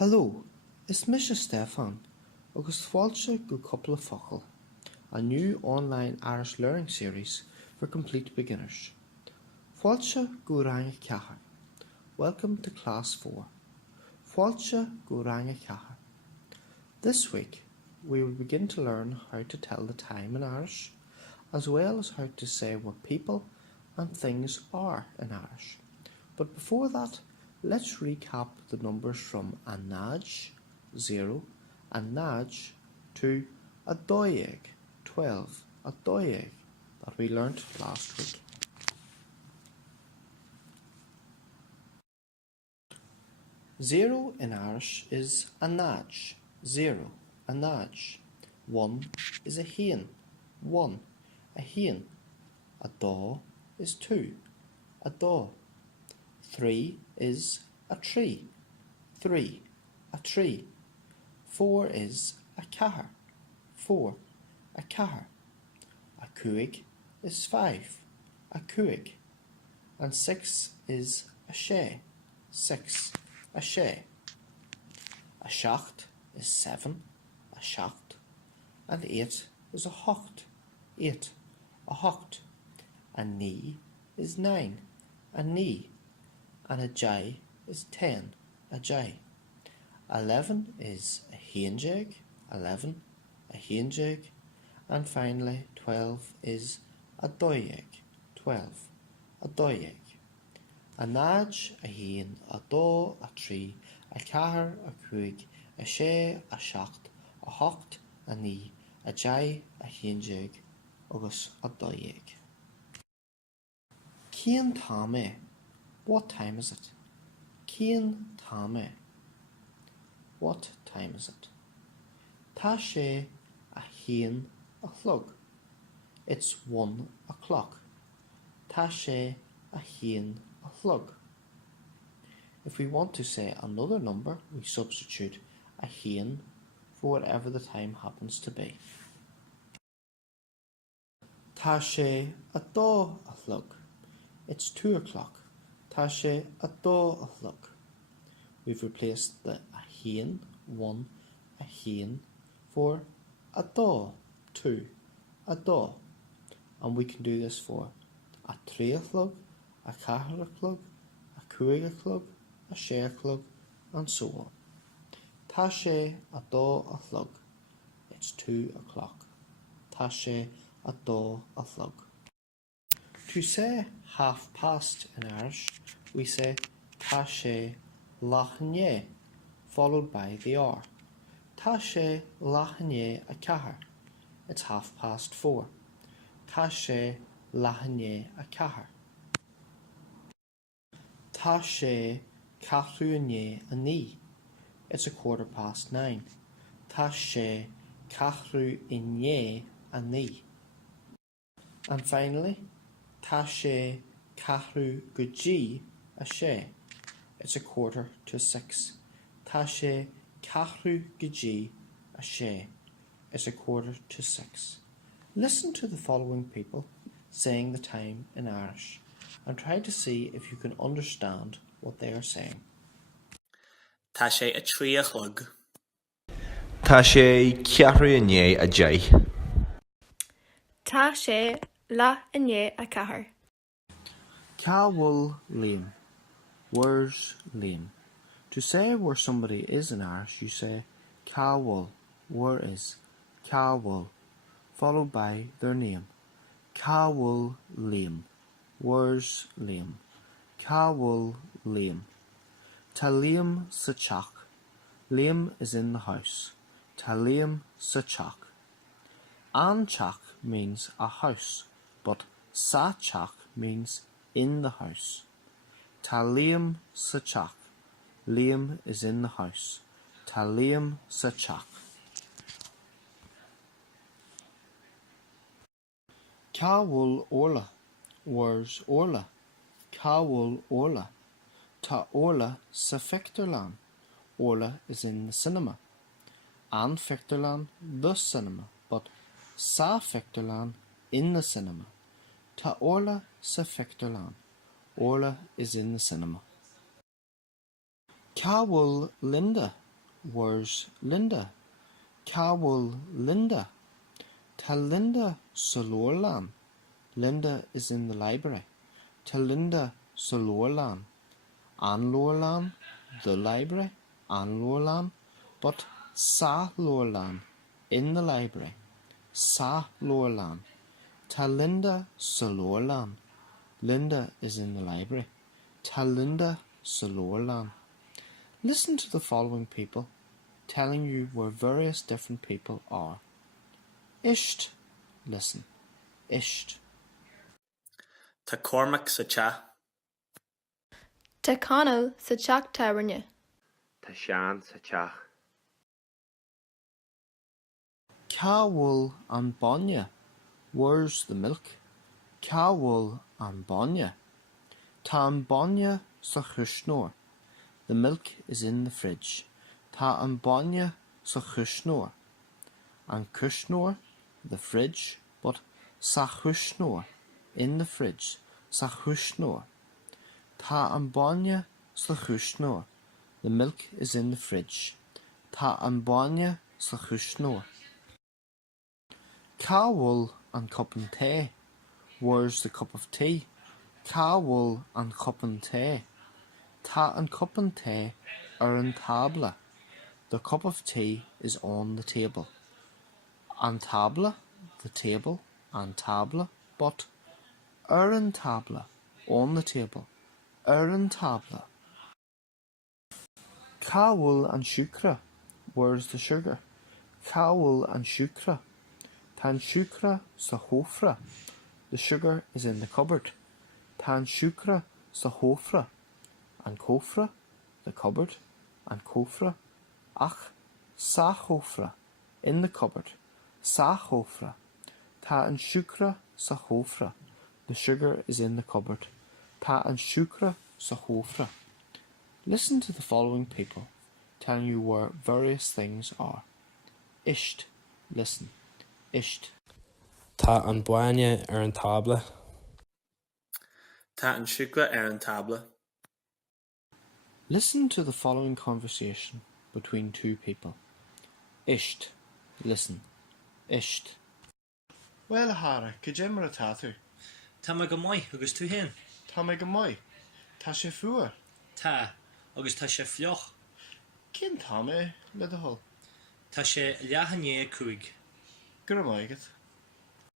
Hello, is Misha Stefan agus fáilte go Cúpla focal, a new online Irish learning series for complete beginners. Fáilte go ranga ceathair. Welcome to Class 4. Fáilte go ranga ceathair. This week we will begin to learn how to tell the time in Irish, as well as how to say what people and things are in Irish. But before that, let's recap the numbers from a nád, 0, a nád, to a dóigh, 12, a dóigh, that we learnt last week. Zero in Irish is a nád, 0, a nád. 1 is a haon, 1, a haon. A dó is 2, a dó. 3 is a tree, 3, a tree. 4 is a ceathair, 4, a ceathair. A cúig is 5, a cúig. And 6 is a sé, 6, a sé. A seacht is 7, a seacht. And 8 is a hocht, 8, a hocht. A ní is 9, a ní. And a jay is 10, a jay. 11 is a haonjig, 11, a haonjig. And finally 12 is a dóigh, 12, a dóigh. A nád, a haon, a dó, a trí, a ceathair, a cúig, a sé, a seacht, a hocht, a ní, a jay, a haonjig, agus a dóigh. Cén táim. What time is it? Cén táim. What time is it? Tá sé a haon a chlog. It's 1 o'clock. Tá sé a haon a chlog. If we want to say another number, we substitute a haon for whatever the time happens to be. Tá sé a dó a chlog. It's 2 o'clock. Tá sé a dó a chlog. We've replaced the a haon, 1, a haon, for a dó, 2, a dó. And we can do this for a trí a chlog, a ceathair a chlog, a cúig a chlog, a sé a chlog, and so on. Tá sé a dó a chlog. It's 2 o'clock. Tá sé a dó a chlog. To say half past in Irish, we say tá sé leathnaigh, followed by the R. Tá sé leathnaigh a ceathair. It's 4:30. Tá sé leathnaigh a ceathair. Tá sé 4:15 a ní. It's 9:15. Tá sé 4:15 a ní. And finally, tá sé 4:15 a sé. It's 5:45. Tá sé 4:15 a sé. It's 5:45. Listen to the following people saying the time in Irish and try to see if you can understand what they are saying. Tá sé a trí a chlog. Tá sé 4:15 a jay. Tá sé leathnaigh a ceathair. Cá liam. Where's liam? To say where somebody is in Irish, you say cá where is, cá followed by their name. Cá liam. Where's liam? Cá liam. Tá liam sa teach. Liam is in the house. Tá liam sa teach. An teach means a house, but sa teach means in the house. Tá liam sa teach. Liam is in the house. Tá liam sa teach. Cá orla. Where's Orla? Cá orla. Tá Orla sa Fictorlan. Orla is in the cinema. An Fictorlan, the cinema, but sa Fictorlan, in the cinema. Tá Orla sa Fictorlan. Orla is in the cinema. Cá Linda. Where's Linda? Cowell Linda. Tell Linda Solorlan. Linda is in the library. Tell Linda Solorlan. An Lorlan, the library. An Lorlan, but Sa Lorlan, in the library. Sa Lorlan. Tell Linda Solorlan. Linda is in the library. Tell Linda Solorlan. Listen to the following people, telling you where various different people are. Isht. Listen. Isht. Tá Cormac sa cha. Tá Conal sa teach tabhairne. Tá Sean sa teach. Cowell and Bonya. Where's the milk? Cowell and Bonya. Tá an Bonya sa chusnóir. The milk is in the fridge. Tá an Bonya sa chusnóir. An chusnóir, the fridge, but sa chusnóir, in the fridge. Sa chusnóir. Tá an Bonya sa chusnóir. The milk is in the fridge. Tá an Bonya sa chusnóir. Cowell and cup and tea. Where's the cup of tea? Cowell and cup and tea. Tá an cup and tea ar an tabla. The cup of tea is on the table. An tabla, the table, an tabla, but ar an tabla, on the table. Ar an tabla. Cowell and sucre. Where's the sugar? Cowell and sucre. Tan sucre sa hofra. The sugar is in the cupboard. Tan sucre sa hofra. An cofra, the cupboard. An cofra. Ach, sa hofra, in the cupboard. Sa hofra. Tá an sucre sa hofra. The sugar is in the cupboard. Tá an sucre sa hofra. Listen to the following people, telling you where various things are. Isht. Listen. Isht. Tá an buaine ar an tabla. Tá an siúcla ar an tabla. Listen to the following conversation between two people. Isht. Listen. Isht. Well, Hara, cé mar atá tú? Tá me go maith agus tú héin. Tá mé go maith. Tá sé fuair. Tá, agus tá sé fleoch. Cén tá mé le do hol? Tá sé leathané cuaig. Gur maigad.